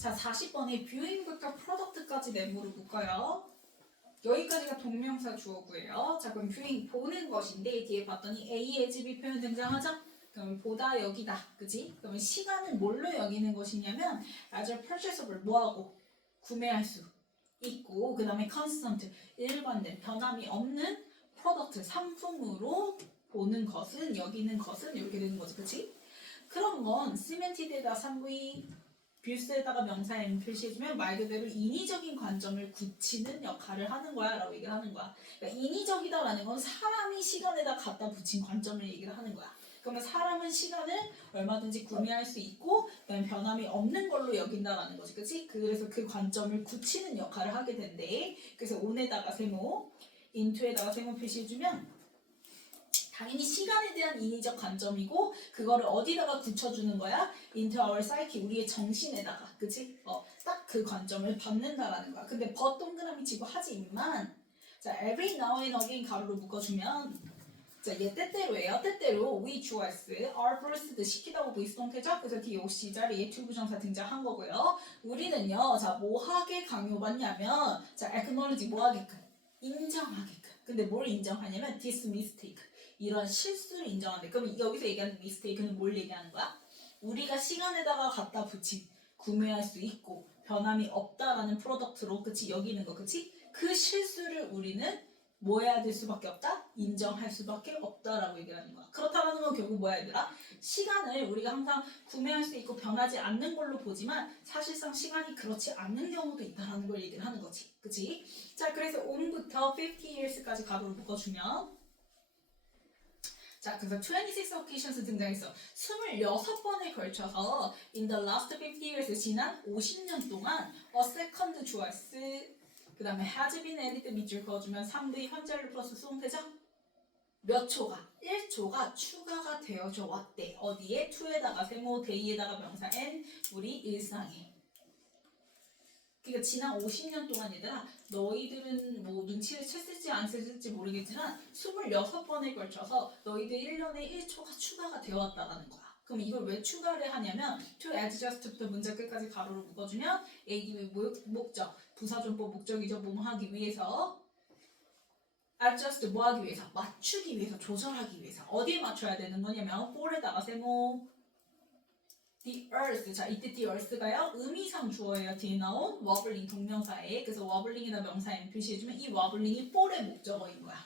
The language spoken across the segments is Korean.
자, 40번에 뷰잉부터 프로덕트까지 네모를 묶어요. 여기까지가 동명사 주어구예요. 자, 그럼 뷰잉 보는 것인데 뒤에 봤더니 A, as, B 표현 등장하죠? 그럼 보다 여기다, 그지? 그러면 시간은 뭘로 여기는 것이냐면 as a purchasable 뭐하고 구매할 수 있고 그 다음에 constant 일관된 변함이 없는 프로덕트 상품으로 보는 것은 여기는 것은 이렇게 되는 거죠, 그치? 그런 건 시멘티드에다 3V 뷰스에다가 명사 M 표시해주면 말 그대로 인위적인 관점을 굳히는 역할을 하는 거야 라고 얘기를 하는 거야. 그러니까 인위적이다라는 건 사람이 시간에다 갖다 붙인 관점을 얘기를 하는 거야. 그러면 사람은 시간을 얼마든지 구매할 수 있고 그다음에 변함이 없는 걸로 여긴다라는 거지, 그치? 그래서 그 관점을 굳히는 역할을 하게 된대. 그래서 on에다가 세모, into에다가 세모 표시해주면 당연히 시간에 대한 인위적 관점이고 그거를 어디다가 굳혀주는 거야? Into our psyche, 우리의 정신에다가, 그치? 딱 그 관점을 받는다라는 거야. 근데 but 동그라미 치고 하지만 자, every now and again 가로로 묶어주면 자, 얘 때때로예요. 때때로 we choice, are forced 시키다고 보이스 동태죠? 그래서 뒤에 OC 자리에 to 부정사 등장한 거고요. 우리는요, 자, 뭐 하게 강요받냐면 자, acknowledge 뭐 하게끔? 인정하게끔. 근데 뭘 인정하냐면 this mistake. 이런 실수를 인정하는데 그럼 여기서 얘기하는 mistake는 뭘 얘기하는 거야? 우리가 시간에다가 갖다 붙인 구매할 수 있고 변함이 없다라는 프로덕트로 그치 여기는 거 그치? 그 실수를 우리는 뭐 해야 될 수밖에 없다? 인정할 수밖에 없다라고 얘기하는 거야. 그렇다는 건 결국 뭐야 얘들아? 시간을 우리가 항상 구매할 수 있고 변하지 않는 걸로 보지만 사실상 시간이 그렇지 않는 경우도 있다라는 걸 얘기를 하는 거지. 그치? 자, 그래서 on부터 50 years까지 가로를 묶어주면 자, 그래서 26 occasions 등장했어. 26번에 걸쳐서 in the last 50 years 지난 50년 동안 a second choice 그 다음에 has been added 밑줄 그어주면 3의 현재를 플러스 수동태죠? 몇 초가? 1초가 추가가 되어져 왔대. 어디에? to에다가 세모, day에다가 명사 n 우리 일상에. 그러니까 지난 50년 동안 얘들아 너희들은 뭐 눈치를 챘을지 안 챘을지 모르겠지만 26번에 걸쳐서 너희들 1년에 1초가 추가가 되어왔다는 거야. 그럼 이걸 왜 추가를 하냐면 to adjust부터 문장 끝까지 가로를 묶어주면 AD 목적, 부사존법 목적이죠. 뭐 하기 위해서 adjust 뭐 하기 위해서? 맞추기 위해서, 조절하기 위해서. 어디에 맞춰야 되는 거냐면 for에다가 세모 the earth. 자, 이때 the earth가요 의미상 주어예요. 뒤에 나온 wobbling 동명사에. 그래서 wobbling이나 명사 M 표시해주면 이 wobbling이 for의 목적어인 거야.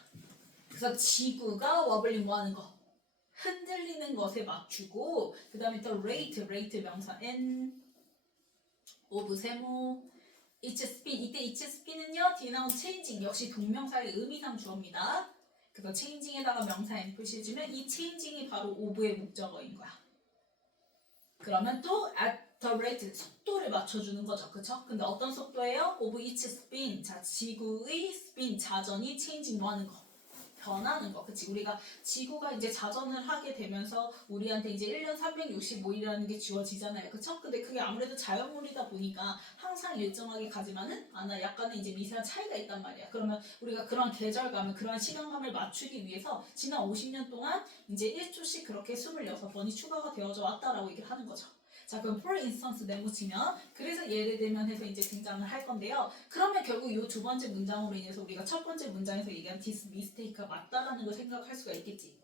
그래서 지구가 wobbling 뭐 하는 거? 흔들리는 것에 맞추고 그 다음에 또 rate 명사 N of 세모 it's spin. 이때 it's spin은요 뒤에 나온 changing 역시 동명사의 의미상 주어입니다. 그래서 changing에다가 명사 M 표시해주면 이 changing이 바로 of의 목적어인 거야. 그러면 또 at the rate 속도를 맞춰주는 거죠, 그쵸? 근데 어떤 속도예요? of each spin. 자, 지구의 spin 자전이 changing 뭐 하는 거? 변하는 거, 그치? 우리가 지구가 이제 자전을 하게 되면서 우리한테 이제 1년 365일이라는 게 주어지잖아요, 그쵸? 근데 그게 아무래도 자연물이다 보니까 항상 일정하게 가지만은 않아. 약간의 이제 미세한 차이가 있단 말이야. 그러면 우리가 그런 계절감을, 그런 시간감을 맞추기 위해서 지난 50년 동안 이제 1초씩 그렇게 26번이 추가가 되어져 왔다라고 얘기를 하는 거죠. 자, 그럼 for instance 네모치면 그래서 예를 들면 해서 이제 등장을 할 건데요. 그러면 결국 이 두 번째 문장으로 인해서 우리가 첫 번째 문장에서 얘기한 this mistake가 맞다라는 걸 생각할 수가 있겠지.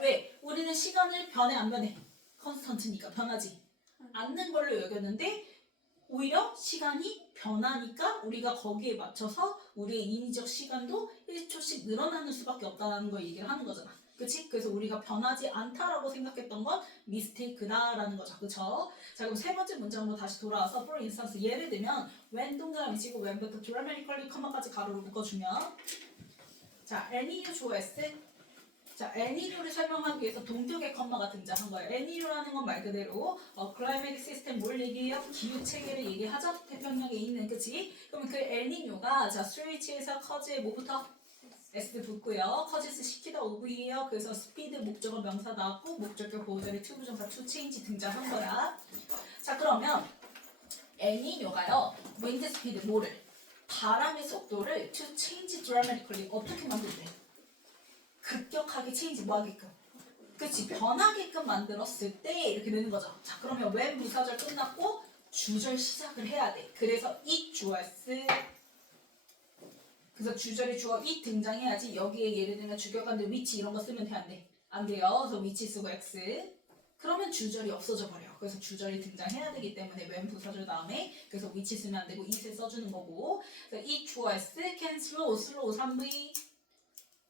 왜? 우리는 시간을 변해 안 변해? 컨스턴트니까 변하지 않는 걸로 여겼는데 오히려 시간이 변하니까 우리가 거기에 맞춰서 우리의 인위적 시간도 1초씩 늘어나는 수밖에 없다는 걸 얘기를 하는 거잖아. 그치? 그래서 우리가 변하지 않다라고 생각했던 건 미스테이크다라는 거죠. 그쵸? 자, 그럼 세 번째 문장으로 다시 돌아와서 for instance 예를 들면 when 동그라미 치고 when부터 dramatically 컴마까지 가로로 묶어주면 자, 엘니뇨 조회스 자, 엘니뇨를 설명하기 위해서 동격의 컴마가 등장한 거예요. 엘니뇨라는 건 말 그대로 클라이맥 시스템 뭘 얘기해요? 기후 체계를 얘기하죠. 태평양에 있는 그치? 그러면 그 엘니뇨가 자, 스위치에서 커즈에 뭐부터? S 붙고요. 커지스 시키다 오브이에요. 그래서 스피드 목적어 명사 나왔고 목적격 보호절에 to 부정사 to change 등장한 거야. 자, 그러면 엘니뇨가요. 윈드 스피드 뭐를? 바람의 속도를 to change dramatically 어떻게 만들대? 급격하게 체인지 뭐 하게끔? 그치, 변하게끔 만들었을 때 이렇게 되는 거죠. 자, 그러면 when 부사절 끝났고 주절 시작을 해야 돼. 그래서 it 주어스. 그래서 주절에 주어 it 등장해야지. 여기에 예를 들면 주격관들 which 이런 거 쓰면 돼, 안 돼? 안 돼요. 그래서 which 쓰고 x. 그러면 주절이 없어져 버려요. 그래서 주절이 등장해야 되기 때문에 when 부사절 다음에 그래서 which 쓰면 안 되고 it을 써주는 거고. 그래서 it 주어스 can slow 3V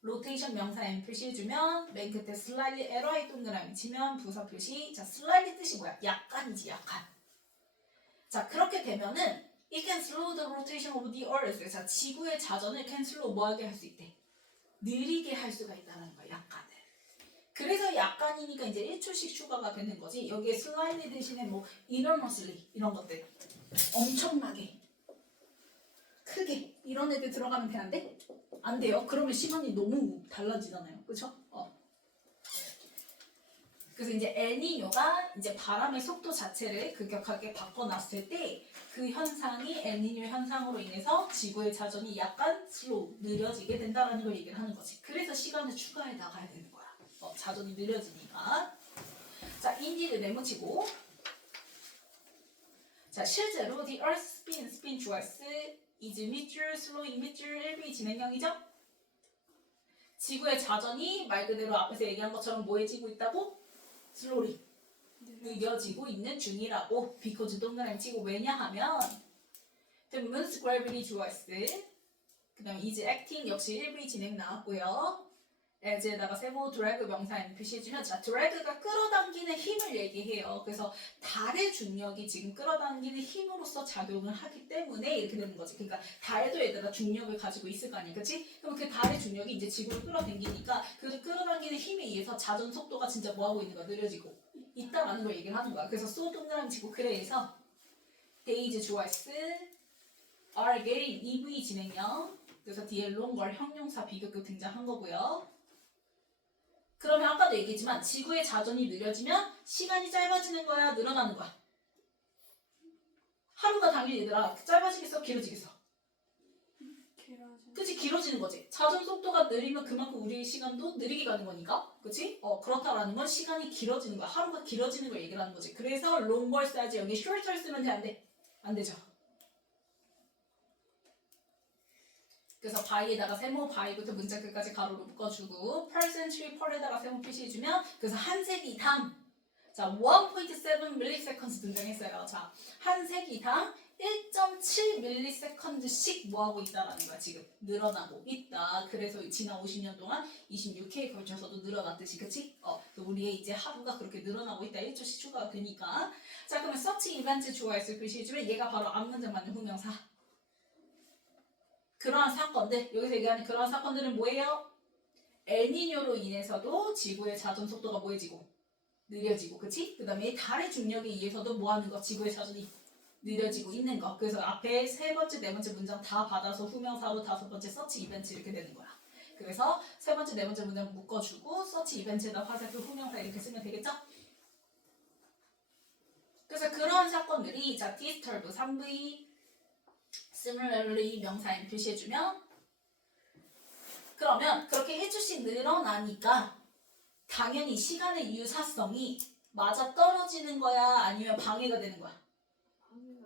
로테이션 명사 n 표시 해주면 맨 끝에 slightly 에러에 동그라미 치면 부사 표시. 자, slightly 뜻이 뭐야? 약간이지, 약간. 자, 그렇게 되면은 it can slow the rotation of the earth. 자, 지구의 자전을 can slow 뭐하게 할 수 있대? 느리게 할 수가 있다는 거야, 약간을. 그래서 약간이니까 이제 1초씩 추가가 되는 거지. 여기에 slightly 대신에 뭐 enormously 이런 것들 엄청나게 크게 이런 애들 들어가면 돼, 안 돼? 안 돼요. 그러면 시간이 너무 달라지잖아요. 그쵸? 그래서 이제 엘니뇨가 이제 바람의 속도 자체를 급격하게 바꿔놨을 때 그 현상이 엘니뇨 현상으로 인해서 지구의 자전이 약간 슬로우, 느려지게 된다라는 걸 얘기를 하는 거지. 그래서 시간을 추가해 나가야 되는 거야. 자전이 느려지니까. 자, 인디를 네모치고. 자, 실제로 the earth spin 주어스 is meter, slowing meter, 1비 진행형이죠? 지구의 자전이 말 그대로 앞에서 얘기한 것처럼 뭐해지고 있다고? slowly 느려지고 있는 중이라고. because 동그라미 치고 왜냐하면 the moon's gravity 주어스 그 다음에 is acting 역시 1비 진행 나왔고요. as에다가 세모 드래그 명사인 표시해주면 자, 드래그가 끌어당기는 힘을 얘기해요. 그래서 달의 중력이 지금 끌어당기는 힘으로써 작용을 하기 때문에 이렇게 되는 거지. 그러니까 달도 얘들아 중력을 가지고 있을 거 아니야, 그렇지? 그럼 그 달의 중력이 이제 지구를 끌어당기니까 그 끌어당기는 힘에 의해서 자전 속도가 진짜 뭐 하고 있는 거야? 느려지고 있다라는 걸 얘기를 하는 거야. 그래서 소 동그라미 치고 그래서 days 주어스 are getting EV 진행형. 그래서 뒤에 longer 형용사 비교급 등장한 거고요. 그러면 아까도 얘기했지만 지구의 자전이 느려지면 시간이 짧아지는 거야, 늘어나는 거야? 하루가 당연히 얘들아 짧아지겠어, 길어지겠어? 그치, 길어지는 거지. 자전 속도가 느리면 그만큼 우리의 시간도 느리게 가는 거니까, 그치? 그렇다라는 건 시간이 길어지는 거야. 하루가 길어지는 걸 얘기를 하는 거지. 그래서 longer 써야지. 여기 shorter 쓰면 돼, 안 돼? 안 되죠. 그래서 by에다가 세모 by부터 문자 끝까지 가로로 묶어주고 per century per에다가 세모 표시해주면 그래서 한 세기당 자 1.7 milliseconds 등장했어요. 자, 한 세기당 1.7 milliseconds씩 뭐하고 있다라는 거야. 지금 늘어나고 있다. 그래서 지난 50년 동안 26회에 걸쳐서도 늘어났듯이, 그치? 우리의 이제 하루가 그렇게 늘어나고 있다. 1초씩 추가가 되니까. 자, 그러면 such event 주어있을 표시해주면 얘가 바로 앞문장 맞는 후명사. 그러한 사건들, 여기서 얘기하는 그러한 사건들은 뭐예요? 엘니뇨로 인해서도 지구의 자전 속도가 뭐해지고 느려지고, 그치? 그 다음에 달의 중력에 의해서도 뭐하는 거? 지구의 자전이 느려지고 있는 거. 그래서 앞에 세 번째, 네 번째 문장 다 받아서 후명사로 다섯 번째 서치 이벤트 이렇게 되는 거야. 그래서 세 번째, 네 번째 문장 묶어주고 서치 이벤트에다 화살표 후명사 이렇게 쓰면 되겠죠? 그래서 그러한 사건들이 자, disturb 3V similarly 명사인 표시해주면 그러면 그렇게 1주씩 늘어나니까 당연히 시간의 유사성이 맞아 떨어지는 거야? 아니면 방해가 되는 거야?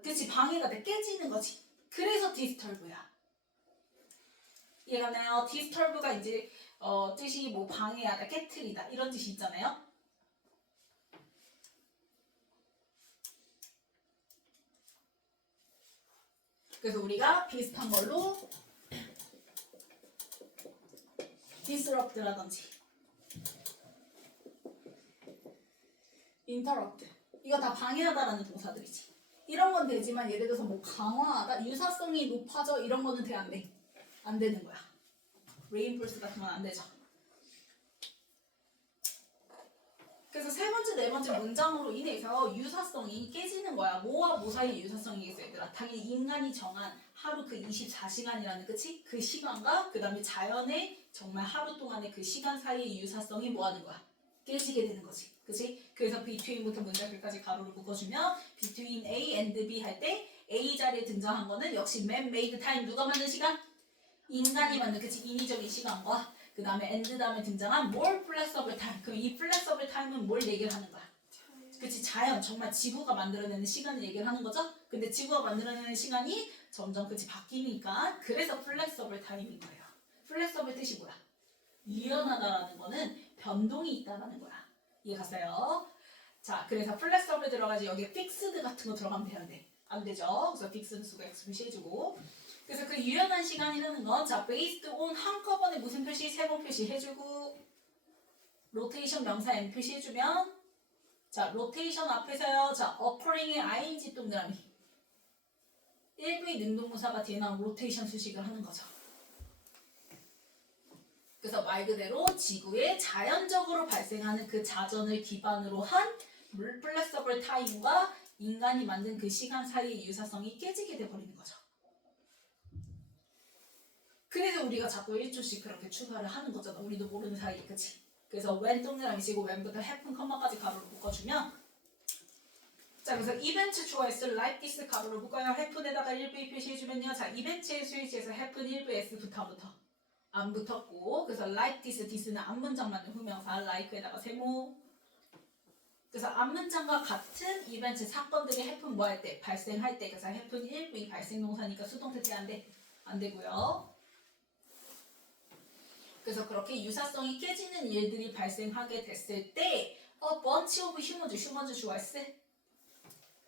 그치, 방해가 돼. 깨지는 거지. 그래서 디스터브야. 이해가나요? 디스터브가 이제 뜻이 뭐 방해하다, 깨트리다 이런 뜻이 있잖아요. 그래서 우리가 비슷한 걸로 disrupt라든지 interrupt 이거 다 방해하다라는 동사들이지. 이런 건 되지만 예를 들어서 뭐 강화하다, 유사성이 높아져 이런 거는 돼, 안 돼? 안 되는 거야. reinforce 같은 건 안 되죠. 그래서 세 번째, 네 번째 문장으로 인해서 유사성이 깨지는 거야. 뭐와 뭐 사이의 유사성이겠어, 얘들아? 당연히 인간이 정한 하루 그 24시간이라는 그치? 그 시간과 그 다음에 자연의 정말 하루 동안의 그 시간 사이의 유사성이 뭐 하는 거야? 깨지게 되는 거지. 그치? 그래서 between부터 문장 끝까지 가로를 묶어주면 between A and B 할 때 A 자리에 등장한 거는 역시 man-made time 누가 만든 시간? 인간이 만든 그치? 인위적인 시간과 그 다음에 and 다음에 등장한 more flexible time. 그럼 이 flexible time은 뭘 얘기를 하는 거야? 그치, 자연, 정말 지구가 만들어내는 시간을 얘기를 하는 거죠. 근데 지구가 만들어내는 시간이 점점 그치 바뀌니까 그래서 플렉서블 타임인 거예요. 플렉서블 뜻이 뭐야? 유연하다라는 거는 변동이 있다라는 거야. 이해 갔어요? 자, 그래서 플렉서블 들어가지 여기에 픽스드 같은 거 들어가면 되는데 안 되죠. 그래서 픽스드 수가 X 표시해주고 그래서 그 유연한 시간이라는 건 자, based on 한꺼번에 무슨 표시? 세 번 표시해주고 로테이션 명사 N 표시해주면 자, 로테이션 앞에서요. 자, occurring의 ing 동그라미 1V 능동무사가 뒤에 나온 로테이션 수식을 하는 거죠. 그래서 말 그대로 지구에 자연적으로 발생하는 그 자전을 기반으로 한 플렉서블 타임과 인간이 만든 그 시간 사이의 유사성이 깨지게 돼버리는 거죠. 그래서 우리가 자꾸 1초씩 그렇게 추가를 하는 거잖아. 우리도 모르는 사이에, 그치? 그래서 when 동그라미 치고 when부터 happen, 컴마까지 가로로 묶어주면 자, 그래서 이벤트 choice like this 가로로 묶어요. happen에다가 1V 표시해주면요. 자, 이벤트의 스위치에서 happen 1V S부터 안 붙었고 그래서 like this, this는 앞문장 맞는 후명사 like에다가 세모 그래서 앞문장과 같은 이벤트 사건들이 happen 뭐 할 때? 발생할 때 그래서 happen 1V 발생 동사니까 수동태 때 안 되고요. 그래서 그렇게 유사성이 깨지는 일들이 발생하게 됐을 때 bunch of humans choice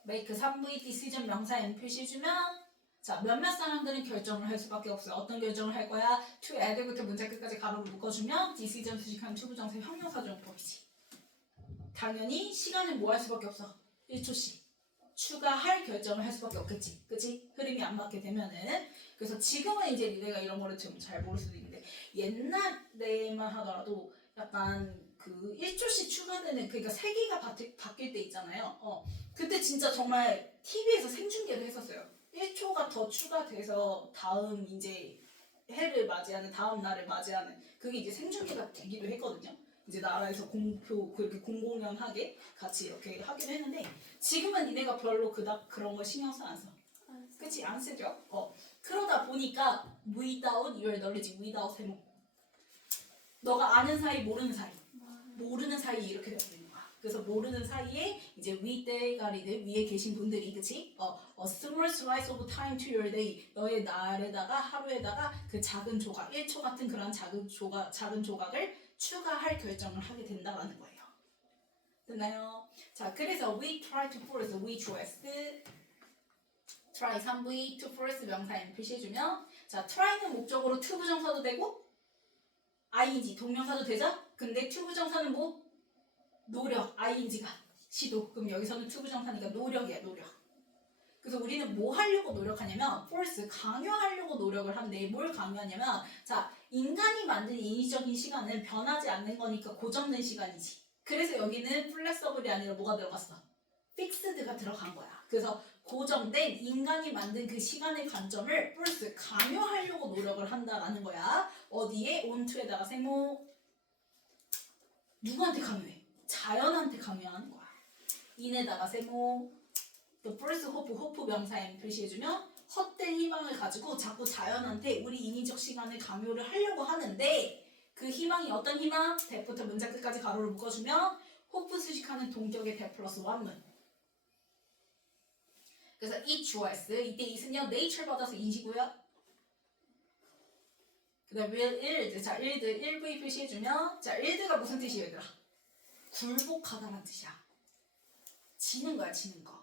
make 3V decision 명사 N 표시해주면 자, 몇몇 사람들은 결정을 할 수밖에 없어요. 어떤 결정을 할 거야? to add부터 문장 끝까지 가로로 묶어주면 decision 수식하면 투부정사 형용사정법이지. 당연히 시간을 뭐 할 수밖에 없어? 1초씩. 추가할 결정을 할 수밖에 없겠지. 그치? 흐름이 안 맞게 되면은. 그래서 지금은 이제 내가 이런 거를 좀 잘 모를 수도 있는데 옛날에만 하더라도 약간 그 1초씩 추가되는 그러니까 세기가 바뀔 때 있잖아요. 그때 진짜 정말 TV에서 생중계를 했었어요. 1초가 더 추가돼서 다음 이제 해를 맞이하는 다음 날을 맞이하는 그게 이제 생중계가 되기도 했거든요. 이제 나라에서 공표 그렇게 공공연하게 같이 이렇게 하기도 했는데 지금은 니네가 별로 그런 거 신경 안 써. 그치? 안 쓰죠? 그러다 보니까 without your knowledge, without 세모 너가 아는 사이 모르는 사이 이렇게 되는 거야. 그래서 모르는 사이에 이제 윗대가리들 위에 계신 분들이 그치? A small slice of time to your day 너의 날에다가 하루에다가 그 작은 조각 1초 같은 그런 작은 조각을 추가할 결정을 하게 된다라는 거예요. 됐나요? 자, 그래서 we try to force, we choice try 3V, to force 명사 N 표시해주면 자, try는 목적으로 to 부정사도 되고 ing 동명사도 되죠? 근데 to 부정사는 뭐? 노력, ing가 시도. 그럼 여기서는 to 부정사니까 노력이야, 노력. 그래서 우리는 뭐 하려고 노력하냐면 force, 강요하려고 노력을 하는데 뭘 강요하냐면 자, 인간이 만든 인위적인 시간은 변하지 않는 거니까 고정된 시간이지. 그래서 여기는 플렉서블이 아니라 뭐가 들어갔어? 픽스드가 들어간 거야. 그래서 고정된 인간이 만든 그 시간의 관점을 force, 강요하려고 노력을 한다라는 거야. 어디에? onto에다가 세모. 누구한테 강요해? 자연한테 강요하는 거야. in에다가 세모. 또 force, hope 명사 N 표시해주면 헛된 희망을 가지고 자꾸 자연한테 우리 인위적 시간을 강요를 하려고 하는데 그 희망이 어떤 희망? 대부터 문장 끝까지 가로를 묶어주면 hope 수식하는 동격의 대 플러스 원문. 그래서 it was 이때 it은요 nature 받아서 인시고요. 그 다음 will illed 자 illed 1V 표시해주면 자 illed가 무슨 뜻이에요 얘들아? 굴복하다란 뜻이야. 지는 거야 지는 거.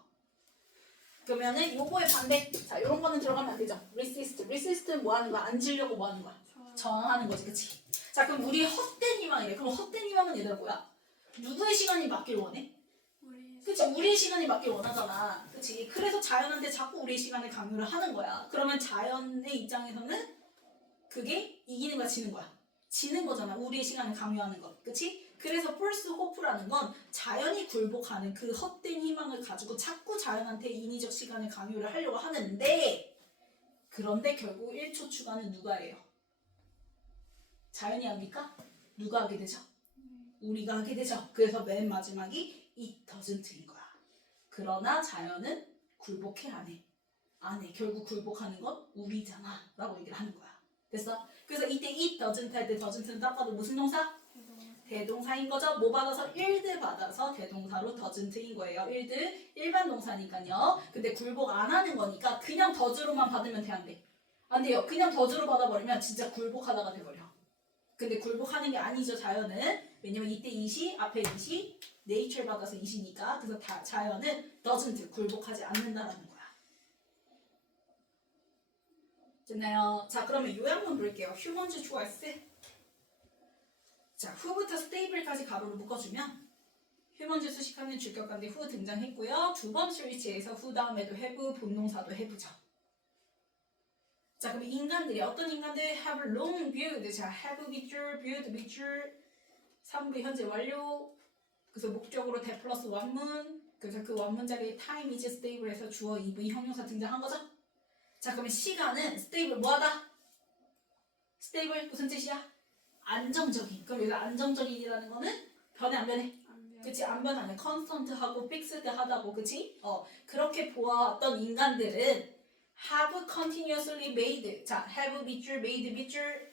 그러면은 요거의 반대 자 요런 거는 들어가면 안 되죠. resist는 뭐 하는 거야? 안 지려고 뭐 하는 거야? 저항하는 거지 그치? 자 그럼 우리 헛된 희망이래. 그럼 헛된 희망은 얘들아 뭐야? 누구의 시간이 맞길 원해? 그치? 우리의 시간이 맞길 원하잖아. 그치? 그래서 자연한테 자꾸 우리의 시간을 강요를 하는 거야. 그러면 자연의 입장에서는 그게 이기는 거야 지는 거야? 지는 거잖아. 우리의 시간을 강요하는 거. 그치? 그래서 false hope라는 건 자연이 굴복하는 그 헛된 희망을 가지고 자꾸 자연한테 인위적 시간을 강요를 하려고 하는데 그런데 결국 1초 추가는 누가 해요? 자연이 합니까? 누가 하게 되죠? 우리가 하게 되죠. 그래서 맨 마지막이 it doesn't인 거야. 그러나 자연은 굴복해 안 해. 안 해. 결국 굴복하는 건 우리잖아 라고 얘기를 하는 거야. 됐어? 그래서 이때 it doesn't 할 때 doesn't는 딱 봐도 무슨 동사? 대동사인 거죠. 뭐 받아서? 일드 받아서 대동사로 doesn't인 거예요. 일드 일반 동사니까요. 근데 굴복 안 하는 거니까 그냥 does로만 받으면 돼, 안 돼? 안 돼요. 그냥 does로 받아버리면 진짜 굴복하다가 돼버려. 근데 굴복하는 게 아니죠, 자연은. 왜냐면 이때 이시, 앞에 이시, nature 받아서 이시니까. 그래서 다 자연은 doesn't, 굴복하지 않는다라는 거야. 됐나요? 자, 그러면 요약문 볼게요. 휴먼즈 초이스. 자, who부터 stable까지 가로로 묶어주면 휴먼즈 수식하는 주격관대 who 등장했고요. 두 번 스위치에서 who 다음에도 have, 본동사도 have죠. 자, 그럼 인간들이 어떤 인간들? have long viewed. 자, have 밑줄, viewed 밑줄, 3부 현재 완료. 그래서 목적으로 대 플러스 원문. 그래서 그 원문 자리에 time is stable에서 주어 EV 형용사 등장한 거죠. 자, 그러면 시간은 stable 뭐하다? stable 무슨 뜻이야? 안정적인. 그럼 여기서 안정적인이라는 거는 변해 안 변해? 그치, 안 변하는 constant하고 fixed하다고, 그치? 그렇게 보아왔던 인간들은 have continuously made. 자, have 밑줄, made 밑줄,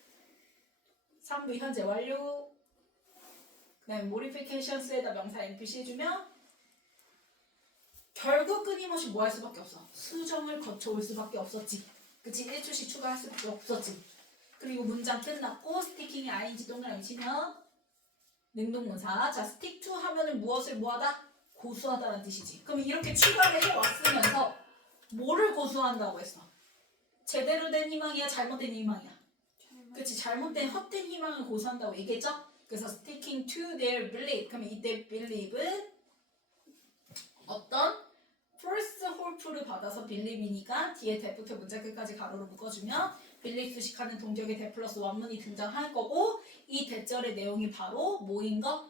3부 현재 완료. 그 다음에 modifications에다 명사 NPC 해주면 결국 끊임없이 뭐 할 수밖에 없어? 수정을 거쳐올 수밖에 없었지. 그치? 1초씩 추가할 수밖에 없었지. 그리고 문장 끝났고 스티킹이 ing 동그라미 치면 능동문사. 자, stick to 하면은 무엇을 뭐하다? 고수하다라는 뜻이지. 그럼 이렇게 추가를 해왔으면서 뭐를 고수한다고 했어? 제대로 된 희망이야? 잘못된 희망이야? 그치, 잘못된 헛된 희망을 고수한다고 얘기했죠? 그래서 sticking to their belief. 그러면 이때 believe은 어떤 first hope를 받아서 believe이니까 뒤에 대부터 문장 끝까지 가로로 묶어주면 believe 수식하는 동격의 대 플러스 원문이 등장할 거고 이 대절의 내용이 바로 뭐인 거?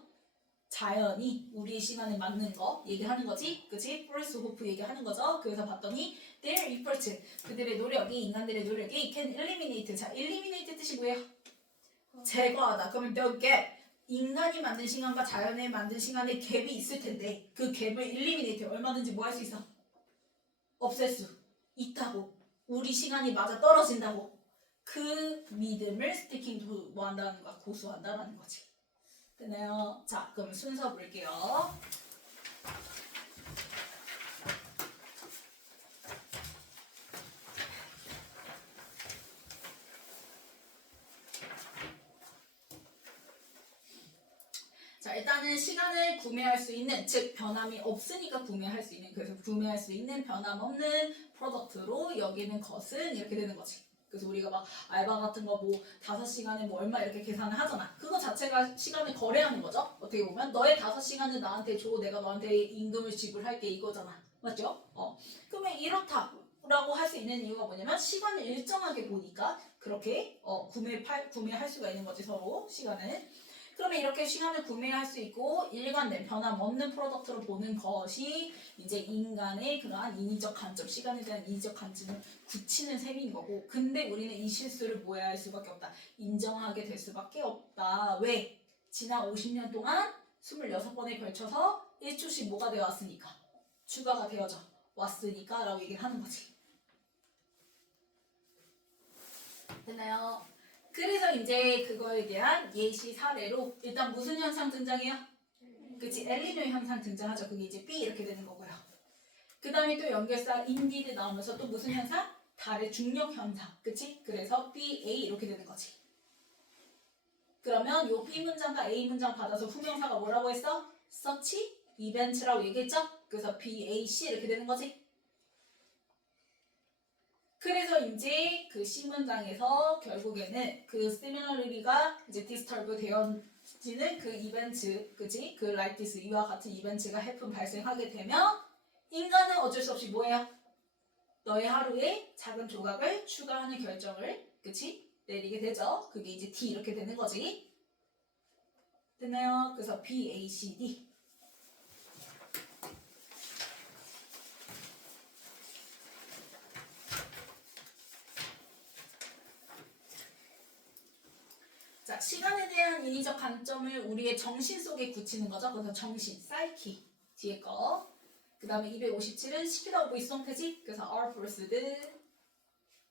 자연이 우리의 시간에 맞는 거 얘기하는 거지, 그치? first hope 얘기하는 거죠. 그래서 봤더니 their effort, 그들의 노력이, 인간들의 노력이 can eliminate. 자, eliminate 뜻이 뭐예요? 제거하다. 그러면 the gap, 인간이 만든 시간과 자연에 만든 시간에 갭이 있을 텐데 그 갭을 eliminate, 얼마든지 뭐 할 수 있어? 없앨 수 있다고. 우리 시간이 맞아 떨어진다고. 그 믿음을 sticking to 뭐 한다는 거야? 고수한다라는 거지. 됐나요? 자, 그럼 순서 볼게요. 자, 일단은 시간을 구매할 수 있는, 즉 변함이 없으니까 구매할 수 있는, 그래서 구매할 수 있는 변함없는 프로덕트로 여기는 것은 이렇게 되는 거지. 그래서 우리가 막 알바 같은 거 뭐 5시간에 뭐 얼마 이렇게 계산을 하잖아. 그거 자체가 시간을 거래하는 거죠. 어떻게 보면 너의 5시간을 나한테 줘, 내가 너한테 임금을 지불할게, 이거잖아. 맞죠? 그러면 이렇다라고 할 수 있는 이유가 뭐냐면 시간을 일정하게 보니까 그렇게 구매할 수가 있는 거지, 서로 시간을. 그러면 이렇게 시간을 구매할 수 있고 일관된 변함없는 프로덕트로 보는 것이 이제 인간의 그러한 인위적 관점, 시간에 대한 인위적 관점을 굳히는 셈인 거고, 근데 우리는 이 실수를 뭐 해야 할 수밖에 없다? 인정하게 될 수밖에 없다. 왜? 지난 50년 동안 26번에 걸쳐서 1초씩 뭐가 되어 왔으니까, 추가가 되어져 왔으니까 라고 얘기를 하는 거지. 됐나요? 그래서 이제 그거에 대한 예시 사례로 일단 무슨 현상 등장해요? 그치, 엘니뇨 현상 등장하죠. 그게 이제 B 이렇게 되는 거고요. 그 다음에 또 연결사 indeed 나오면서 또 무슨 현상? 달의 중력 현상. 그치? 그래서 BA 이렇게 되는 거지. 그러면 요 B 문장과 A 문장 받아서 후명사가 뭐라고 했어? such event라고 얘기했죠? 그래서 BAC 이렇게 되는 거지. 그래서 이제 그 C 문장에서 결국에는 그 similarly가 이제 disturb 되어지는 그 이벤트, 그치? 그 like this, 이와 같은 이벤트가 happen, 발생하게 되면 인간은 어쩔 수 없이 뭐예요? 너의 하루에 작은 조각을 추가하는 결정을, 그치? 내리게 되죠. 그게 이제 D 이렇게 되는 거지. 됐나요? 그래서 B, A, C, D. 자, 시간에 대한 인위적 관점을 우리의 정신 속에 굳히는 거죠. 그래서 정신, 사이키 뒤에 거. 그 다음에 257은 시키다 오브 수동태지. 그래서 are forced.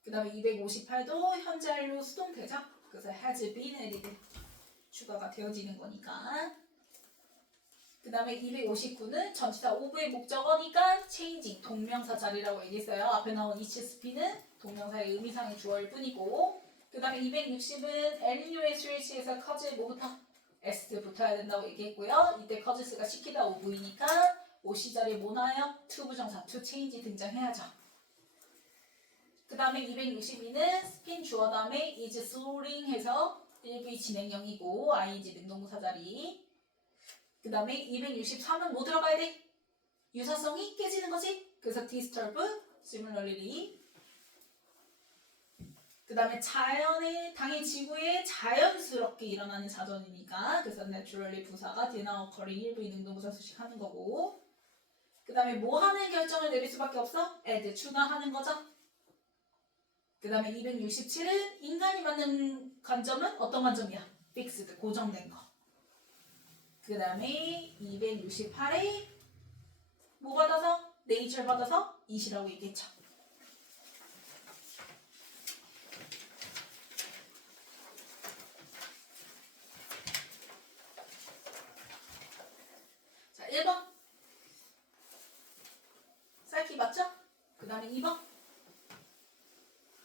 그 다음에 258도 현재 완료 수동태죠. 그래서 has been added. 추가가 되어지는 거니까. 그 다음에 259는 전치사 오브의 목적어니까 changing 동명사 자리라고 얘기했어요. 앞에 나온 HSP는 동명사의 의미상의 주어일 뿐이고. 그 다음에 260은 LUSH에서 cause에 뭐부터? S 붙어야 된다고 얘기했고요. 이때 cause가 시키다 오브이니까 OC 자리에 뭐 나와요? to 부정사 to change 등장해야죠. 그 다음에 262는 스핀 주어 다음에 is soaring 해서 1부 진행형이고 ing 능동사 자리. 그 다음에 263은 뭐 들어가야 돼? 유사성이 깨지는 거지. 그래서 disturb, similarly. 그 다음에 자연의 당의 지구에 자연스럽게 일어나는 사전이니까 그래서 naturally 부사가 뒤에 나온 occurring 1부 능동부사 수식하는 거고. 그 다음에 뭐 하는 결정을 내릴 수밖에 없어? add, 추가하는 거죠. 그 다음에 267은 인간이 만든 관점은 어떤 관점이야? fixed, 고정된 거. 그 다음에 268에 뭐 받아서? nature 받아서 it이라고 얘기했죠. 자, 1번 사이키 맞죠? 그 다음에 2번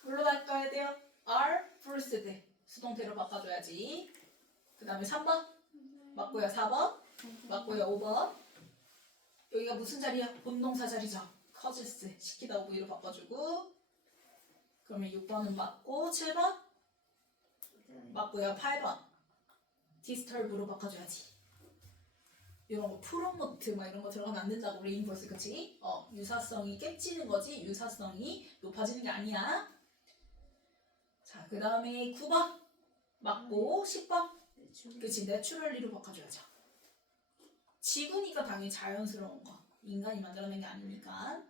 뭘로 바꿔야 돼요? are forced 수동태로 바꿔줘야지. 그 다음에 3번 맞고요. 4번 맞고요. 5번 여기가 무슨 자리야? 본동사 자리죠. causes 시키다 오브이로 바꿔주고. 그러면 6번은 맞고 7번 맞고요. 8번 disturb로 바꿔줘야지. 이런 거 프로모트 막 이런 거 들어가면 안 된다고 레인포스 그치? 유사성이 깨지는 거지 유사성이 높아지는 게 아니야. 자, 그 다음에 9번 맞고 10번 그치 내추럴리로 바꿔줘야죠. 지구니까 당연히 자연스러운 거 인간이 만들어낸 게 아니니까.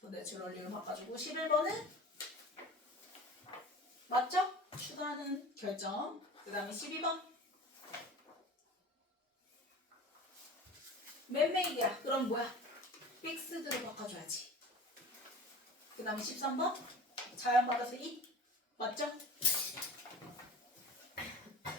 그래서 내추럴리로 바꿔주고 11번은 맞죠? 추가하는 결정. 그 다음에 12번 맨메이드야. 그럼 뭐야? 픽스드로 바꿔줘야지. 그 다음에 13번 자연받아서 이 맞죠?